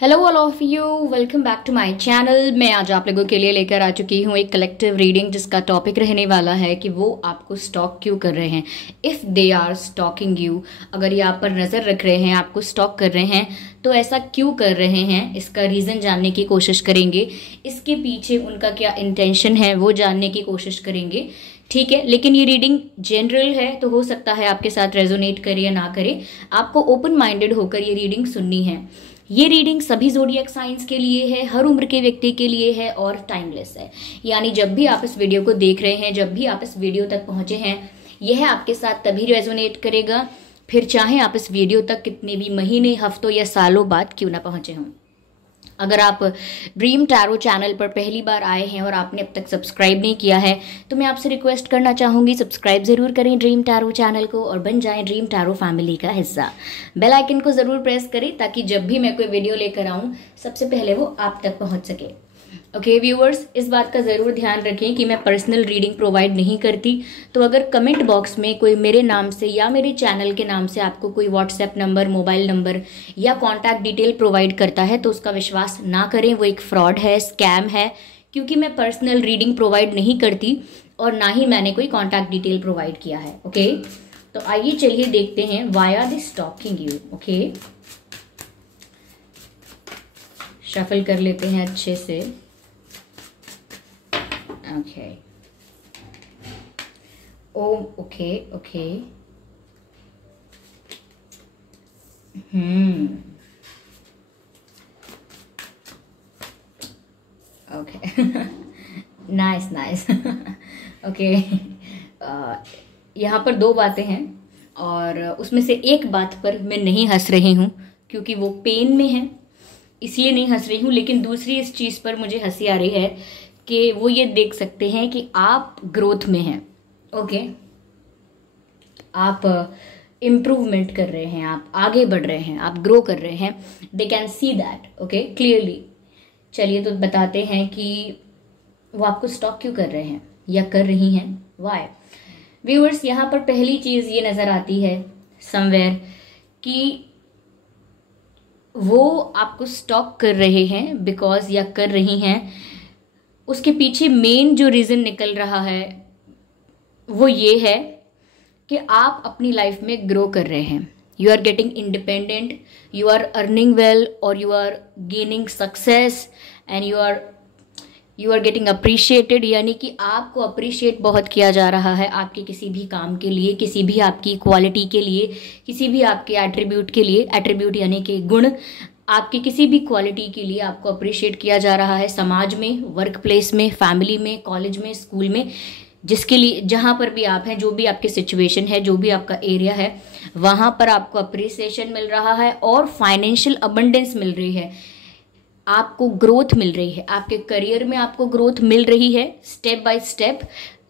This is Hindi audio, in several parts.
Hello all of you, welcome back to my channel. मैं आज आप लोगों के लिए लेकर आ चुकी हूँ एक कलेक्टिव रीडिंग जिसका टॉपिक रहने वाला है कि वो आपको स्टॉक क्यों कर रहे हैं। If they are stalking you, अगर ये आप पर नज़र रख रहे हैं, आपको स्टॉक कर रहे हैं, तो ऐसा क्यों कर रहे हैं, इसका रीज़न जानने की कोशिश करेंगे। इसके पीछे उनका क्या इंटेंशन है वो जानने की कोशिश करेंगे। ठीक है, लेकिन ये रीडिंग जनरल है तो हो सकता है आपके साथ रेजोनेट करे या ना करे। आपको ओपन माइंडेड होकर ये रीडिंग सुननी है। ये रीडिंग सभी ज़ोडिएक साइंस के लिए है, हर उम्र के व्यक्ति के लिए है और टाइमलेस है। यानी जब भी आप इस वीडियो को देख रहे हैं, जब भी आप इस वीडियो तक पहुंचे हैं, यह आपके साथ तभी रेजोनेट करेगा, फिर चाहे आप इस वीडियो तक कितने भी महीने, हफ्तों या सालों बाद क्यों ना पहुंचे हों। अगर आप ड्रीम टैरो चैनल पर पहली बार आए हैं और आपने अब तक सब्सक्राइब नहीं किया है तो मैं आपसे रिक्वेस्ट करना चाहूँगी, सब्सक्राइब ज़रूर करें ड्रीम टैरो चैनल को और बन जाएं ड्रीम टैरो फैमिली का हिस्सा। बेल आइकन को ज़रूर प्रेस करें ताकि जब भी मैं कोई वीडियो लेकर आऊँ सबसे पहले वो आप तक पहुँच सके। ओके व्यूअर्स, इस बात का ज़रूर ध्यान रखें कि मैं पर्सनल रीडिंग प्रोवाइड नहीं करती। तो अगर कमेंट बॉक्स में कोई मेरे नाम से या मेरे चैनल के नाम से आपको कोई व्हाट्सएप नंबर, मोबाइल नंबर या कॉन्टैक्ट डिटेल प्रोवाइड करता है तो उसका विश्वास ना करें, वो एक फ्रॉड है, स्कैम है, क्योंकि मैं पर्सनल रीडिंग प्रोवाइड नहीं करती और ना ही मैंने कोई कॉन्टैक्ट डिटेल प्रोवाइड किया है। ओके, तो आइए चलिए देखते हैं why are they stalking you. Okay, shuffle कर लेते हैं अच्छे से। Okay. Oh, okay, okay. Okay. Nice, nice. Okay. यहाँ पर दो बातें हैं और उसमें से एक बात पर मैं नहीं हंस रही हूँ क्योंकि वो पेन में है, इसलिए नहीं हंस रही हूँ। लेकिन दूसरी इस चीज़ पर मुझे हंसी आ रही है कि वो ये देख सकते हैं कि आप ग्रोथ में हैं। ओके, आप इम्प्रूवमेंट कर रहे हैं, आप आगे बढ़ रहे हैं, आप ग्रो कर रहे हैं। They can see that okay clearly. चलिए तो बताते हैं कि वो आपको स्टॉक क्यों कर रहे हैं या कर रही हैं, वाई। व्यूअर्स, यहाँ पर पहली चीज़ ये नज़र आती है समवेयर कि वो आपको स्टॉक कर रहे हैं बिकॉज या कर रही हैं, उसके पीछे मेन जो रीज़न निकल रहा है वो ये है कि आप अपनी लाइफ में ग्रो कर रहे हैं। You are getting independent, you are earning well और you are gaining success and you are getting appreciated. यानी कि आपको अप्रिशिएट बहुत किया जा रहा है आपके किसी भी काम के लिए, किसी भी आपकी क्वालिटी के लिए, किसी भी आपके एट्रीब्यूट के लिए। एट्रीब्यूट यानी कि गुण, आपकी किसी भी क्वालिटी के लिए आपको अप्रिशिएट किया जा रहा है समाज में, वर्क प्लेस में, फैमिली में, कॉलेज में, स्कूल में, जिसके लिए जहाँ पर भी आप हैं, जो भी आपकी सिचुएशन है, जो भी आपका एरिया है, वहाँ पर आपको अप्रिसिएशन मिल रहा है और फाइनेंशियल अबंडेंस मिल रही है, आपको ग्रोथ मिल रही है, आपके करियर में आपको ग्रोथ मिल रही है step by step.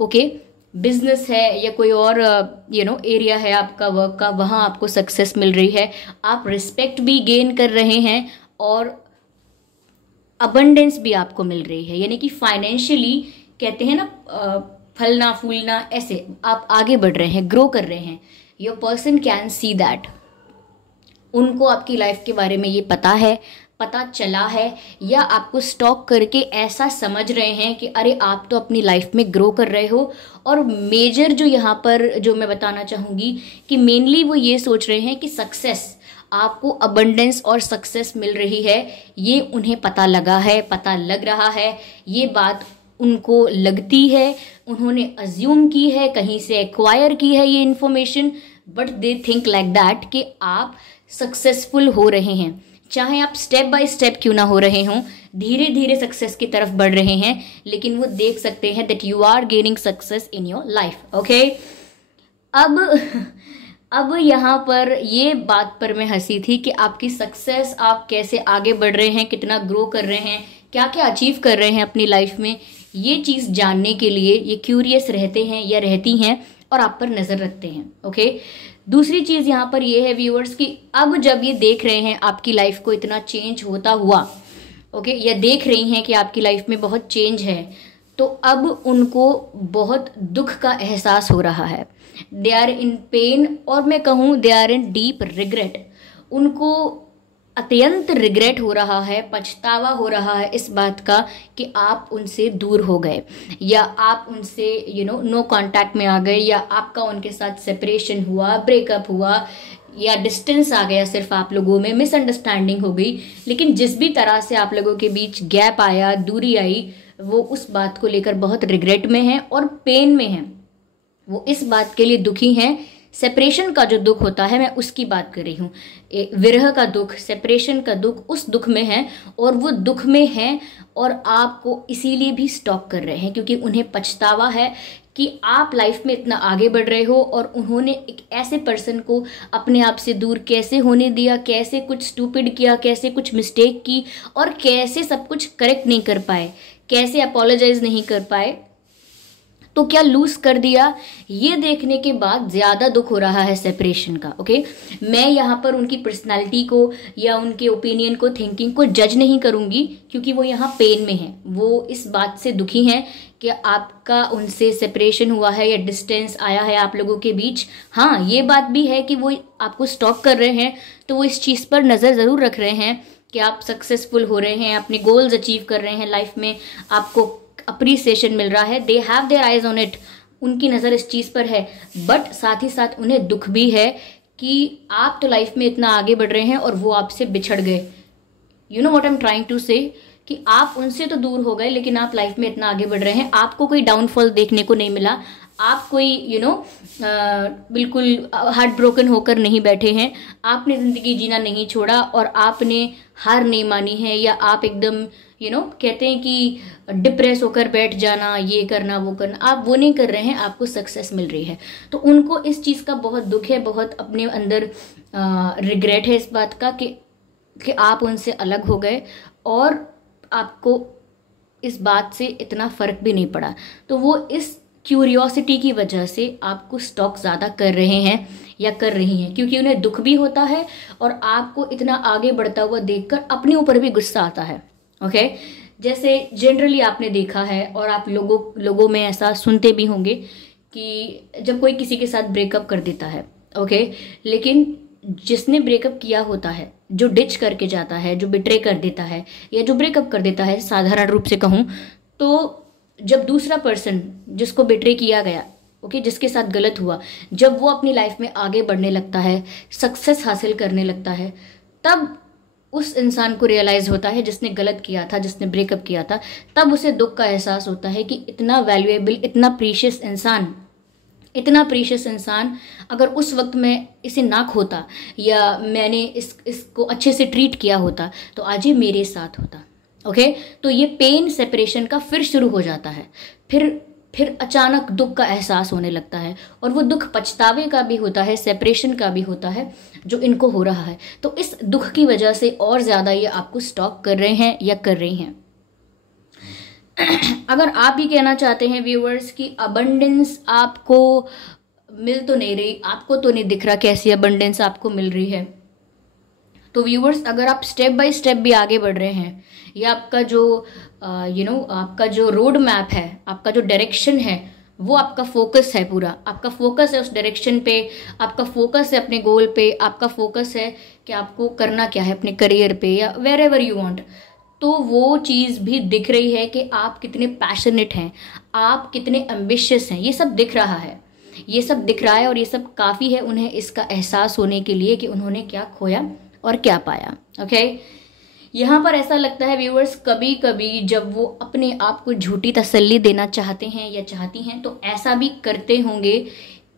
Okay, business है या कोई और एरिया है आपका वर्क का, वहाँ आपको सक्सेस मिल रही है, आप रिस्पेक्ट भी गेन कर रहे हैं और अबंडेंस भी आपको मिल रही है। यानी कि फाइनेंशियली कहते हैं ना फलना फूलना, ऐसे आप आगे बढ़ रहे हैं, ग्रो कर रहे हैं। Your person can see that, उनको आपकी लाइफ के बारे में ये पता चला है या आपको स्टॉक करके ऐसा समझ रहे हैं कि अरे आप तो अपनी लाइफ में ग्रो कर रहे हो। और मेजर जो यहाँ पर जो मैं बताना चाहूँगी कि मेनली वो ये सोच रहे हैं कि सक्सेस, आपको अबंडेंस और सक्सेस मिल रही है, ये उन्हें पता लग रहा है, ये बात उनको लगती है, उन्होंने अज्यूम की है, कहीं से एक्वायर की है ये information, but they think like that कि आप सक्सेसफुल हो रहे हैं। चाहे आप स्टेप बाय स्टेप क्यों ना हो रहे हों, धीरे धीरे सक्सेस की तरफ बढ़ रहे हैं, लेकिन वो देख सकते हैं that you are gaining success in your life. Okay, अब यहाँ पर ये बात पर मैं हंसी थी कि आपकी सक्सेस, आप कैसे आगे बढ़ रहे हैं, कितना ग्रो कर रहे हैं, क्या क्या अचीव कर रहे हैं अपनी लाइफ में, ये चीज़ जानने के लिए ये क्यूरियस रहते हैं या रहती हैं और आप पर नज़र रखते हैं। ओके, दूसरी चीज़ यहाँ पर ये है व्यूअर्स कि अब जब ये देख रहे हैं आपकी लाइफ को इतना चेंज होता हुआ, ओके, या देख रही हैं कि आपकी लाइफ में बहुत चेंज है, तो अब उनको बहुत दुख का एहसास हो रहा है। दे आर इन पेन, और मैं कहूँ they are in deep regret. उनको अत्यंत रिग्रेट हो रहा है, पछतावा हो रहा है इस बात का कि आप उनसे दूर हो गए, या आप उनसे नो कांटेक्ट में आ गए, या आपका उनके साथ सेपरेशन हुआ, ब्रेकअप हुआ, या डिस्टेंस आ गया, सिर्फ आप लोगों में मिसअंडरस्टैंडिंग हो गई। लेकिन जिस भी तरह से आप लोगों के बीच गैप आया, दूरी आई, वो उस बात को लेकर बहुत रिग्रेट में हैं और पेन में हैं। वो इस बात के लिए दुखी हैं। सेपरेशन का जो दुख होता है, मैं उसकी बात कर रही हूँ। विरह का दुख, सेपरेशन का दुख, उस दुख में है, और वो दुख में है और आपको इसीलिए भी स्टॉक कर रहे हैं क्योंकि उन्हें पछतावा है कि आप लाइफ में इतना आगे बढ़ रहे हो और उन्होंने एक ऐसे पर्सन को अपने आप से दूर कैसे होने दिया, कैसे कुछ स्टूपिड किया, कैसे कुछ मिस्टेक की, और कैसे सब कुछ करेक्ट नहीं कर पाए, कैसे अपोलोजाइज नहीं कर पाए, तो क्या लूज कर दिया। ये देखने के बाद ज्यादा दुख हो रहा है सेपरेशन का। ओके, मैं यहाँ पर उनकी पर्सनालिटी को या उनके ओपिनियन को, थिंकिंग को जज नहीं करूंगी क्योंकि वो यहाँ पेन में है। वो इस बात से दुखी हैं कि आपका उनसे सेपरेशन हुआ है या डिस्टेंस आया है आप लोगों के बीच। हाँ, ये बात भी है कि वो आपको स्टॉक कर रहे हैं, तो वो इस चीज़ पर नज़र ज़रूर रख रहे हैं कि आप सक्सेसफुल हो रहे हैं, अपने गोल्स अचीव कर रहे हैं लाइफ में, आपको अप्रिसिएशन मिल रहा है। They have their eyes on it, उनकी नज़र इस चीज़ पर है। बट साथ ही साथ उन्हें दुख भी है कि आप तो लाइफ में इतना आगे बढ़ रहे हैं और वो आपसे बिछड़ गए। You know what I am trying to say, कि आप उनसे तो दूर हो गए लेकिन आप लाइफ में इतना आगे बढ़ रहे हैं, आपको कोई डाउनफॉल देखने को नहीं मिला, आप कोई बिल्कुल हार्ट ब्रोकन होकर नहीं बैठे हैं, आपने ज़िंदगी जीना नहीं छोड़ा और आपने हार नहीं मानी है, या आप एकदम कहते हैं कि डिप्रेस होकर बैठ जाना, ये करना वो करना, आप वो नहीं कर रहे हैं, आपको सक्सेस मिल रही है। तो उनको इस चीज़ का बहुत दुख है, बहुत अपने अंदर रिग्रेट है इस बात का कि आप उनसे अलग हो गए और आपको इस बात से इतना फ़र्क भी नहीं पड़ा। तो वो इस क्यूरियोसिटी की वजह से आपको स्टॉक ज़्यादा कर रहे हैं या कर रही हैं, क्योंकि उन्हें दुख भी होता है और आपको इतना आगे बढ़ता हुआ देखकर अपने ऊपर भी गुस्सा आता है। ओके, जैसे जनरली आपने देखा है और आप लोगों में ऐसा सुनते भी होंगे कि जब कोई किसी के साथ ब्रेकअप कर देता है, ओके, लेकिन जिसने ब्रेकअप किया होता है, जो डिच करके जाता है, जो बिट्रे कर देता है या जो ब्रेकअप कर देता है, साधारण रूप से कहूँ तो जब दूसरा पर्सन जिसको बिट्रे किया गया, ओके, जिसके साथ गलत हुआ, जब वो अपनी लाइफ में आगे बढ़ने लगता है, सक्सेस हासिल करने लगता है, तब उस इंसान को रियलाइज़ होता है जिसने गलत किया था, जिसने ब्रेकअप किया था, तब उसे दुख का एहसास होता है कि इतना वैल्यूएबल, इतना प्रीशियस इंसान अगर उस वक्त मैं इसे ना खोता या मैंने इसको अच्छे से ट्रीट किया होता तो आज ये मेरे साथ होता। ओके, तो ये पेन सेपरेशन का फिर शुरू हो जाता है, फिर अचानक दुख का एहसास होने लगता है, और वो दुख पछतावे का भी होता है, सेपरेशन का भी होता है जो इनको हो रहा है। तो इस दुख की वजह से और ज़्यादा ये आपको स्टॉक कर रहे हैं या कर रही हैं। अगर आप भी कहना चाहते हैं व्यूअर्स कि अबंडेंस आपको मिल तो नहीं रही, आपको तो नहीं दिख रहा कैसी अबंडेंस आपको मिल रही है, तो व्यूअर्स अगर आप स्टेप बाय स्टेप भी आगे बढ़ रहे हैं, या आपका जो आपका जो रोड मैप है, आपका जो डायरेक्शन है, वो आपका फोकस है, पूरा आपका फोकस है उस डायरेक्शन पे, आपका फोकस है अपने गोल पे, आपका फोकस है कि आपको करना क्या है अपने करियर पे या वेर एवर यू वांट, तो वो चीज़ भी दिख रही है कि आप कितने पैशनेट हैं, आप कितने एम्बिशियस हैं, ये सब दिख रहा है, ये सब दिख रहा है, और ये सब काफ़ी है उन्हें इसका एहसास होने के लिए कि उन्होंने क्या खोया और क्या पाया। ओके, यहाँ पर ऐसा लगता है व्यूअर्स, कभी कभी जब वो अपने आप को झूठी तसल्ली देना चाहते हैं या चाहती हैं, तो ऐसा भी करते होंगे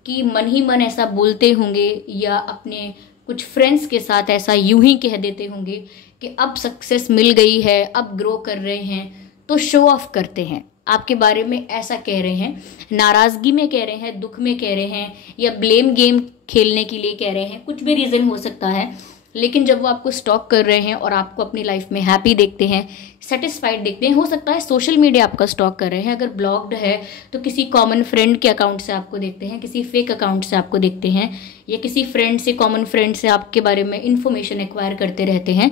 कि मन ही मन ऐसा बोलते होंगे, या अपने कुछ फ्रेंड्स के साथ ऐसा यूं ही कह देते होंगे कि अब सक्सेस मिल गई है, अब ग्रो कर रहे हैं, तो शो ऑफ करते हैं, आपके बारे में ऐसा कह रहे हैं, नाराज़गी में कह रहे हैं, दुख में कह रहे हैं, या ब्लेम गेम खेलने के लिए कह रहे हैं, कुछ भी रीज़न हो सकता है, लेकिन जब वो आपको स्टॉक कर रहे हैं और आपको अपनी लाइफ में हैप्पी देखते हैं, सेटिस्फाइड देखते हैं, हो सकता है सोशल मीडिया आपका स्टॉक कर रहे हैं, अगर ब्लॉक्ड है तो किसी कॉमन फ्रेंड के अकाउंट से आपको देखते हैं, किसी फेक अकाउंट से आपको देखते हैं, या किसी फ्रेंड से, कॉमन फ्रेंड से आपके बारे में इंफॉर्मेशन एक्वायर करते रहते हैं,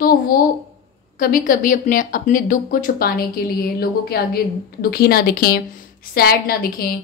तो वो कभी कभी अपने अपने दुख को छुपाने के लिए लोगों के आगे दुखी ना दिखें, सैड ना दिखें,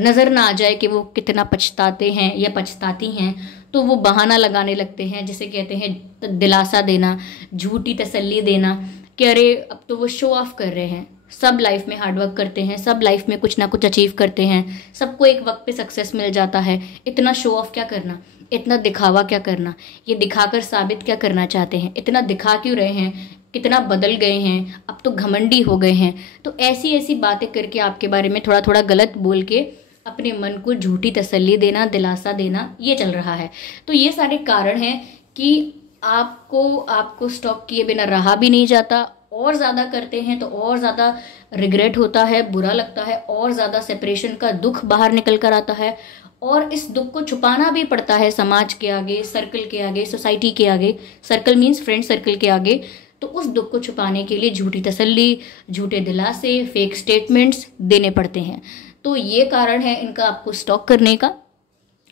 नज़र ना आ जाए कि वो कितना पछताते हैं या पछताती हैं, तो वो बहाना लगाने लगते हैं, जिसे कहते हैं दिलासा देना, झूठी तसल्ली देना कि अरे अब तो वो शो ऑफ कर रहे हैं, सब लाइफ में हार्डवर्क करते हैं, सब लाइफ में कुछ ना कुछ अचीव करते हैं, सबको एक वक्त पे सक्सेस मिल जाता है, इतना शो ऑफ क्या करना, इतना दिखावा क्या करना, ये दिखाकर साबित क्या करना चाहते हैं, इतना दिखा क्यों रहे हैं, कितना बदल गए हैं, अब तो घमंडी हो गए हैं। तो ऐसी ऐसी बातें करके आपके बारे में थोड़ा थोड़ा गलत बोल के अपने मन को झूठी तसल्ली देना, दिलासा देना, ये चल रहा है। तो ये सारे कारण हैं कि आपको स्टॉक किए बिना रहा भी नहीं जाता, और ज़्यादा करते हैं तो और ज़्यादा रिग्रेट होता है, बुरा लगता है, और ज़्यादा सेपरेशन का दुख बाहर निकल कर आता है, और इस दुख को छुपाना भी पड़ता है समाज के आगे, सर्कल के आगे, सोसाइटी के आगे, सर्कल मीन्स फ्रेंड सर्कल के आगे। तो उस दुख को छुपाने के लिए झूठी तसल्ली, झूठे दिलासे, फेक स्टेटमेंट्स देने पड़ते हैं। तो ये कारण है इनका आपको स्टॉक करने का।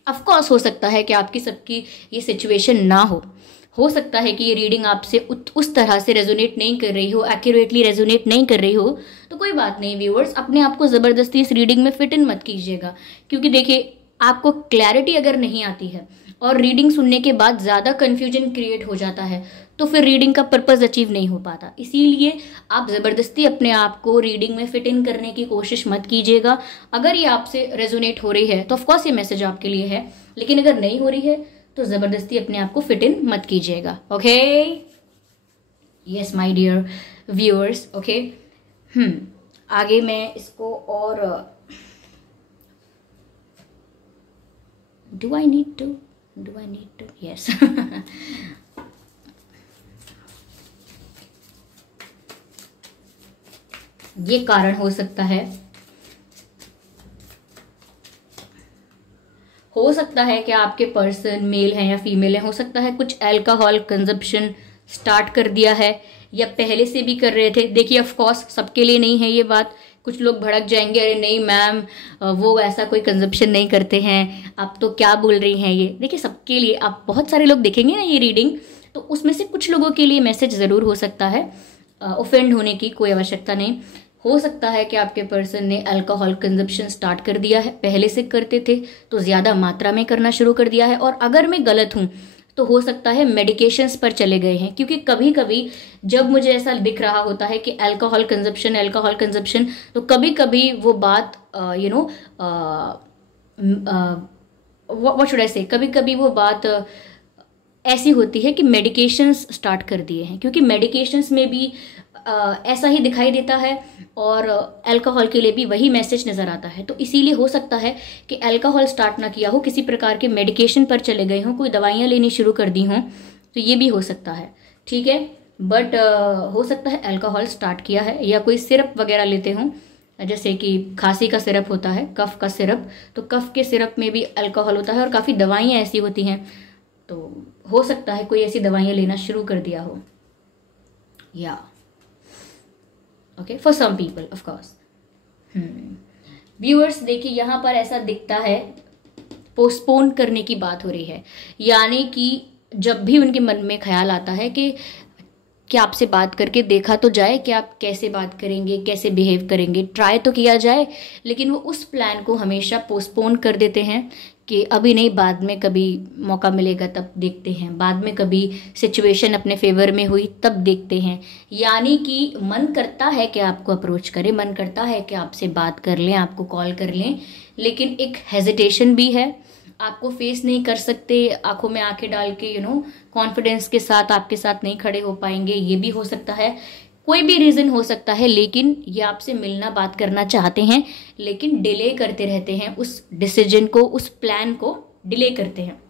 ऑफ कोर्स हो सकता है कि आपकी सबकी ये सिचुएशन ना हो सकता है कि ये रीडिंग आपसे उस तरह से रेजोनेट नहीं कर रही हो, एक्यूरेटली रेजोनेट नहीं कर रही हो, तो कोई बात नहीं व्यूअर्स, अपने आप को ज़बरदस्ती इस रीडिंग में फिट इन मत कीजिएगा। क्योंकि देखिए, आपको क्लैरिटी अगर नहीं आती है और रीडिंग सुनने के बाद ज़्यादा कन्फ्यूजन क्रिएट हो जाता है, तो फिर रीडिंग का पर्पस अचीव नहीं हो पाता। इसीलिए आप ज़बरदस्ती अपने आप को रीडिंग में फिट इन करने की कोशिश मत कीजिएगा। अगर ये आपसे रेजोनेट हो रही है तो ऑफकोर्स ये मैसेज आपके लिए है, लेकिन अगर नहीं हो रही है तो ज़बरदस्ती अपने आप को फिट इन मत कीजिएगा। Okay, yes my dear viewers. Okay, आगे मैं इसको और do I need to yes ये कारण हो सकता है कि आपके पर्सन मेल है या फीमेल है, हो सकता है कुछ अल्कोहल कंजप्शन स्टार्ट कर दिया है या पहले से भी कर रहे थे। देखिए, ऑफ कोर्स सबके लिए नहीं है ये बात, कुछ लोग भड़क जाएंगे, अरे नहीं मैम वो ऐसा कोई कंजप्शन नहीं करते हैं, आप तो क्या बोल रही हैं ये। देखिए, सबके लिए, आप बहुत सारे लोग देखेंगे ना ये रीडिंग, तो उसमें से कुछ लोगों के लिए मैसेज ज़रूर हो सकता है। ऑफेंड होने की कोई आवश्यकता नहीं। हो सकता है कि आपके पर्सन ने अल्कोहल कंजप्शन स्टार्ट कर दिया है, पहले से करते थे तो ज़्यादा मात्रा में करना शुरू कर दिया है, और अगर मैं गलत हूँ तो हो सकता है मेडिकेशंस पर चले गए हैं। क्योंकि कभी कभी जब मुझे ऐसा दिख रहा होता है कि अल्कोहल कंजप्शन, तो कभी कभी वो बात व्हाट शुड आई से, कभी कभी वो बात ऐसी होती है कि मेडिकेशंस स्टार्ट कर दिए हैं, क्योंकि मेडिकेशंस में भी ऐसा ही दिखाई देता है और अल्कोहल के लिए भी वही मैसेज नज़र आता है। तो इसीलिए हो सकता है कि अल्कोहल स्टार्ट ना किया हो, किसी प्रकार के मेडिकेशन पर चले गए हों, कोई दवाइयाँ लेनी शुरू कर दी हों, तो ये भी हो सकता है। ठीक है, बट हो सकता है अल्कोहल स्टार्ट किया है, या कोई सिरप वगैरह लेते हों, जैसे कि खांसी का सिरप होता है, कफ का सिरप, तो कफ के सिरप में भी अल्कोहल होता है, और काफ़ी दवाइयाँ ऐसी होती हैं, तो हो सकता है कोई ऐसी दवाइयाँ लेना शुरू कर दिया हो, या okay, for some people of course. Viewers, देखिए यहाँ पर ऐसा दिखता है पोस्टपोन करने की बात हो रही है, यानी कि जब भी उनके मन में ख्याल आता है कि क्या आपसे बात करके देखा तो जाए कि आप कैसे बात करेंगे, कैसे बिहेव करेंगे, ट्राई तो किया जाए, लेकिन वो उस प्लान को हमेशा पोस्टपोन कर देते हैं कि अभी नहीं, बाद में कभी मौका मिलेगा तब देखते हैं, बाद में कभी सिचुएशन अपने फेवर में हुई तब देखते हैं। यानी कि मन करता है कि आपको अप्रोच करें, मन करता है कि आपसे बात कर लें, आपको कॉल कर लें, लेकिन एक हेजिटेशन भी है, आपको फेस नहीं कर सकते, आंखों में आंखें डाल के कॉन्फिडेंस के साथ आपके साथ नहीं खड़े हो पाएंगे, ये भी हो सकता है। कोई भी रीज़न हो सकता है, लेकिन ये आपसे मिलना, बात करना चाहते हैं, लेकिन डिले करते रहते हैं, उस डिसीजन को, उस प्लान को डिले करते हैं।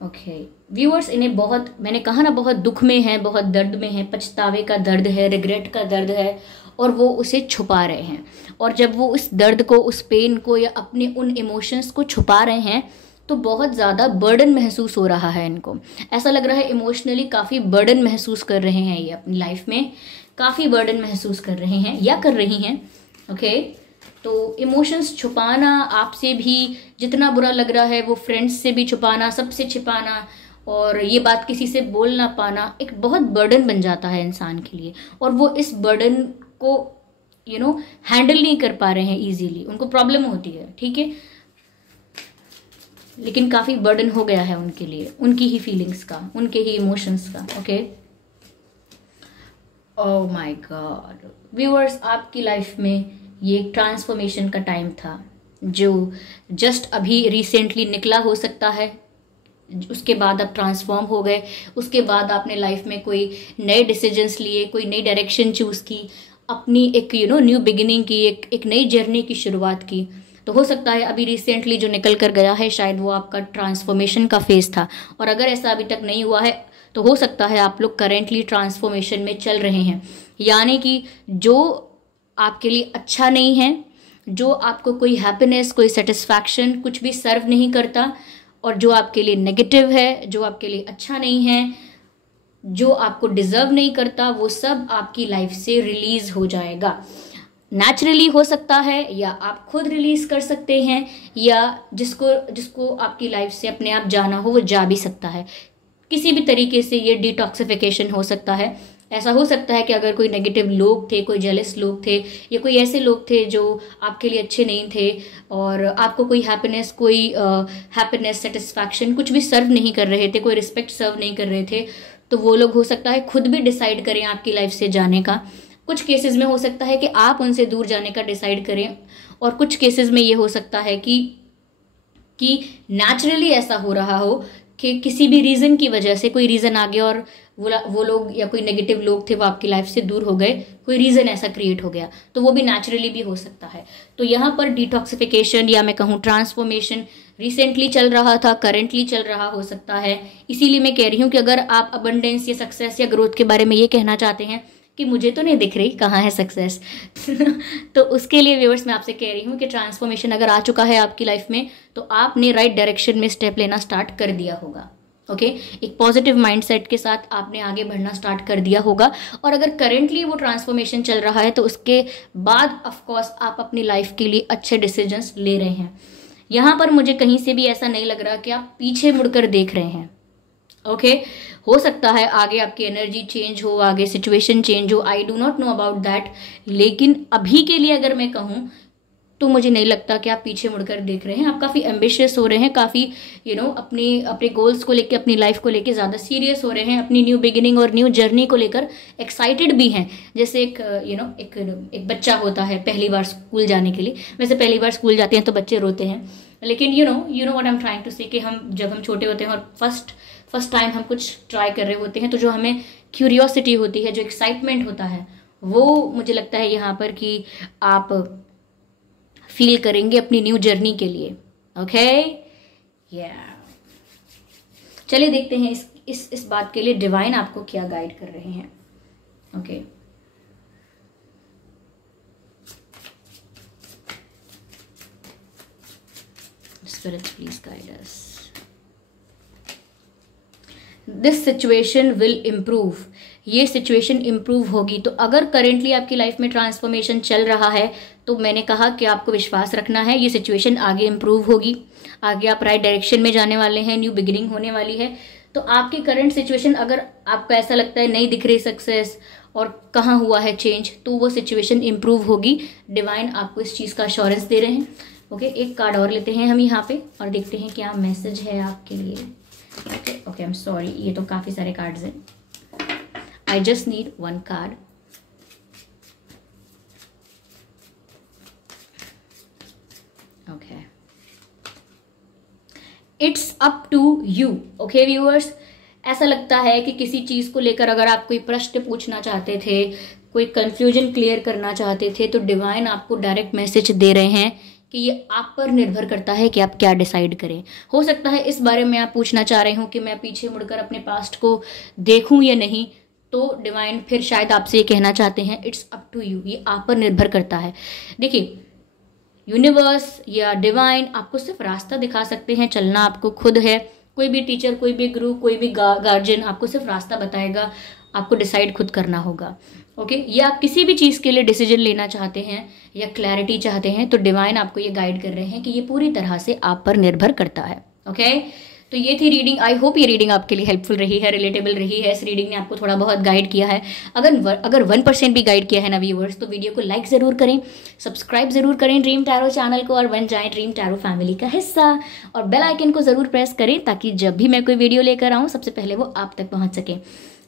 ओके व्यूअर्स, इन्हें बहुत, मैंने कहा ना, बहुत दुख में है, बहुत दर्द में है, पछतावे का दर्द है, रिग्रेट का दर्द है, और वो उसे छुपा रहे हैं। और जब वो उस दर्द को, उस पेन को या अपने उन इमोशंस को छुपा रहे हैं तो बहुत ज़्यादा बर्डन महसूस हो रहा है इनको। ऐसा लग रहा है इमोशनली काफ़ी बर्डन महसूस कर रहे हैं, ये अपनी लाइफ में काफ़ी बर्डन महसूस कर रहे हैं या कर रही हैं। ओके, तो इमोशंस छुपाना आपसे भी जितना बुरा लग रहा है, वो फ्रेंड्स से भी छुपाना, सबसे छिपाना, और ये बात किसी से बोल ना पाना एक बहुत बर्डन बन जाता है इंसान के लिए। और वो इस बर्डन को हैंडल नहीं कर पा रहे हैं इजीली, उनको प्रॉब्लम होती है, ठीक है, लेकिन काफ़ी बर्डन हो गया है उनके लिए, उनकी ही फीलिंग्स का, उनके ही इमोशंस का। Okay, oh my God viewers, आपकी लाइफ में ये एक ट्रांसफॉर्मेशन का टाइम था जो जस्ट अभी रिसेंटली निकला हो सकता है। उसके बाद आप ट्रांसफॉर्म हो गए, उसके बाद आपने लाइफ में कोई नए डिसीजंस लिए, कोई नई डायरेक्शन चूज की, अपनी एक न्यू बिगिनिंग की, एक नई जर्नी की शुरुआत की। तो हो सकता है अभी रिसेंटली जो निकल कर गया है शायद वो आपका ट्रांसफॉर्मेशन का फेज था। और अगर ऐसा अभी तक नहीं हुआ है तो हो सकता है आप लोग करेंटली ट्रांसफॉर्मेशन में चल रहे हैं, यानी कि जो आपके लिए अच्छा नहीं है, जो आपको कोई हैप्पीनेस, कोई सेटिस्फैक्शन कुछ भी सर्व नहीं करता, और जो आपके लिए नेगेटिव है, जो आपके लिए अच्छा नहीं है, जो आपको डिजर्व नहीं करता, वो सब आपकी लाइफ से रिलीज हो जाएगा। नेचुरली हो सकता है, या आप खुद रिलीज कर सकते हैं, या जिसको आपकी लाइफ से अपने आप जाना हो वो जा भी सकता है। किसी भी तरीके से ये डिटॉक्सिफिकेशन हो सकता है। ऐसा हो सकता है कि अगर कोई नेगेटिव लोग थे, कोई जेलस लोग थे, या कोई ऐसे लोग थे जो आपके लिए अच्छे नहीं थे, और आपको कोई हैप्पीनेस सेटिस्फैक्शन कुछ भी सर्व नहीं कर रहे थे, कोई रिस्पेक्ट सर्व नहीं कर रहे थे, तो वो लोग हो सकता है खुद भी डिसाइड करें आपकी लाइफ से जाने का। कुछ केसेस में हो सकता है कि आप उनसे दूर जाने का डिसाइड करें, और कुछ केसेस में ये हो सकता है कि नेचुरली ऐसा हो रहा हो कि किसी भी रीज़न की वजह से, कोई रीज़न आ गया और वो लोग या कोई नेगेटिव लोग थे वो आपकी लाइफ से दूर हो गए, कोई रीज़न ऐसा क्रिएट हो गया, तो वो भी नेचुरली भी हो सकता है। तो यहाँ पर डिटॉक्सिफिकेशन या मैं कहूँ ट्रांसफॉर्मेशन रिसेंटली चल रहा था, करंटली चल रहा हो सकता है। इसीलिए मैं कह रही हूँ कि अगर आप अबंडेंस या सक्सेस या ग्रोथ के बारे में ये कहना चाहते हैं कि मुझे तो नहीं दिख रही कहाँ है सक्सेस तो उसके लिए व्यूअर्स मैं आपसे कह रही हूँ कि ट्रांसफॉर्मेशन अगर आ चुका है आपकी लाइफ में तो आपने राइट डायरेक्शन में स्टेप लेना स्टार्ट कर दिया होगा। ओके, एक पॉजिटिव माइंडसेट के साथ आपने आगे बढ़ना स्टार्ट कर दिया होगा। और अगर करेंटली वो ट्रांसफॉर्मेशन चल रहा है तो उसके बाद ऑफकोर्स आप अपनी लाइफ के लिए अच्छे डिसीजंस ले रहे हैं। यहाँ पर मुझे कहीं से भी ऐसा नहीं लग रहा कि आप पीछे मुड़कर देख रहे हैं। ओके, हो सकता है आगे आपकी एनर्जी चेंज हो, आगे सिचुएशन चेंज हो, I do not know about that, लेकिन अभी के लिए अगर मैं कहूँ तो मुझे नहीं लगता कि आप पीछे मुड़कर देख रहे हैं। आप काफ़ी एम्बिशियस हो रहे हैं, काफ़ी अपने गोल्स को लेकर, अपनी लाइफ को लेकर ज़्यादा सीरियस हो रहे हैं, अपनी न्यू बिगिनिंग और न्यू जर्नी को लेकर एक्साइटेड भी हैं। जैसे एक बच्चा होता है पहली बार स्कूल जाने के लिए, वैसे पहली बार स्कूल जाते हैं तो बच्चे रोते हैं, लेकिन you know what I am trying to say कि जब हम छोटे होते हैं और फर्स्ट टाइम हम कुछ ट्राई कर रहे होते हैं तो जो हमें क्यूरियोसिटी होती है, जो एक्साइटमेंट होता है, वो मुझे लगता है यहाँ पर कि आप फील करेंगे अपनी न्यू जर्नी के लिए। ओके, चलिए देखते हैं इस बात के लिए डिवाइन आपको क्या गाइड कर रहे हैं। Okay, spirit please guide us. This situation will improve, ये सिचुएशन इम्प्रूव होगी। तो अगर करेंटली आपकी लाइफ में ट्रांसफॉर्मेशन चल रहा है तो मैंने कहा कि आपको विश्वास रखना है, ये सिचुएशन आगे इम्प्रूव होगी, आगे आप राइट डायरेक्शन में जाने वाले हैं, न्यू बिगिनिंग होने वाली है। तो आपकी करंट सिचुएशन अगर आपको ऐसा लगता है नहीं दिख रही सक्सेस और कहाँ हुआ है चेंज, तो वो सिचुएशन इम्प्रूव होगी। डिवाइन आपको इस चीज़ का अश्योरेंस दे रहे हैं। ओके, एक कार्ड और लेते हैं हम यहाँ पे और देखते हैं क्या मैसेज है आपके लिए। ओके, आई एम सॉरी, ये तो काफ़ी सारे कार्ड्स हैं। I just need one card. Okay. It's up to you. Okay viewers, ऐसा लगता है कि किसी चीज़ को लेकर अगर आप कोई प्रश्न पूछना चाहते थे, कोई कंफ्यूजन क्लियर करना चाहते थे, तो डिवाइन आपको डायरेक्ट मैसेज दे रहे हैं कि ये आप पर निर्भर करता है कि आप क्या डिसाइड करें। हो सकता है इस बारे में आप पूछना चाह रहे हो कि मैं पीछे मुड़कर अपने पास्ट को देखूं या नहीं, तो डिवाइन फिर शायद आपसे ये कहना चाहते हैं इट्स अप टू यू, ये आप पर निर्भर करता है। देखिए, यूनिवर्स या डिवाइन आपको सिर्फ रास्ता दिखा सकते हैं, चलना आपको खुद है। कोई भी टीचर, कोई भी गुरु, कोई भी गार्जियन आपको सिर्फ रास्ता बताएगा, आपको डिसाइड खुद करना होगा। ओके, ये आप किसी भी चीज़ के लिए डिसीजन लेना चाहते हैं या क्लैरिटी चाहते हैं तो डिवाइन आपको ये गाइड कर रहे हैं कि ये पूरी तरह से आप पर निर्भर करता है। ओके, तो ये थी रीडिंग। आई होप ये रीडिंग आपके लिए हेल्पफुल रही है, रिलेटेबल रही है। इस रीडिंग ने आपको थोड़ा बहुत गाइड किया है। अगर 1% भी गाइड किया है ना व्यूअर्स, तो वीडियो को लाइक ज़रूर करें, सब्सक्राइब ज़रूर करें ड्रीम टैरो चैनल को और बन जाएं ड्रीम टैरो फैमिली का हिस्सा। और बेल आइकन को ज़रूर प्रेस करें ताकि जब भी मैं कोई वीडियो लेकर आऊँ सबसे पहले वो आप तक पहुँच सके।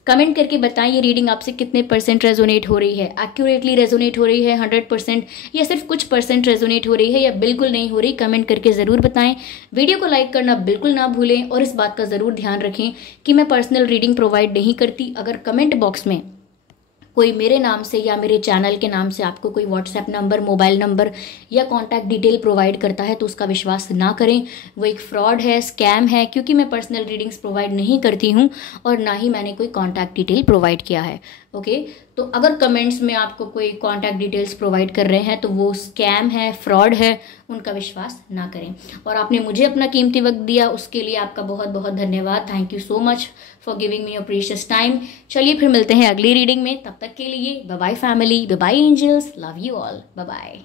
कमेंट करके बताएं ये रीडिंग आपसे कितने % रेजोनेट हो रही है, एक्यूरेटली रेजोनेट हो रही है 100%, या सिर्फ कुछ % रेजोनेट हो रही है या बिल्कुल नहीं हो रही। कमेंट करके ज़रूर बताएं। वीडियो को लाइक करना बिल्कुल ना भूलें और इस बात का ज़रूर ध्यान रखें कि मैं पर्सनल रीडिंग प्रोवाइड नहीं करती। अगर कमेंट बॉक्स में कोई मेरे नाम से या मेरे चैनल के नाम से आपको कोई व्हाट्सएप नंबर, मोबाइल नंबर या कॉन्टैक्ट डिटेल प्रोवाइड करता है तो उसका विश्वास ना करें, वो एक फ्रॉड है, स्कैम है, क्योंकि मैं पर्सनल रीडिंग्स प्रोवाइड नहीं करती हूँ और ना ही मैंने कोई कॉन्टैक्ट डिटेल प्रोवाइड किया है। ओके, तो अगर कमेंट्स में आपको कोई कॉन्टैक्ट डिटेल्स प्रोवाइड कर रहे हैं तो वो स्कैम है, फ्रॉड है, उनका विश्वास ना करें। और आपने मुझे अपना कीमती वक्त दिया, उसके लिए आपका बहुत बहुत धन्यवाद। Thank you so much for giving me your precious time. चलिए फिर मिलते हैं अगली रीडिंग में, तब तक के लिए bye bye family, bye bye angels, love you all, bye bye.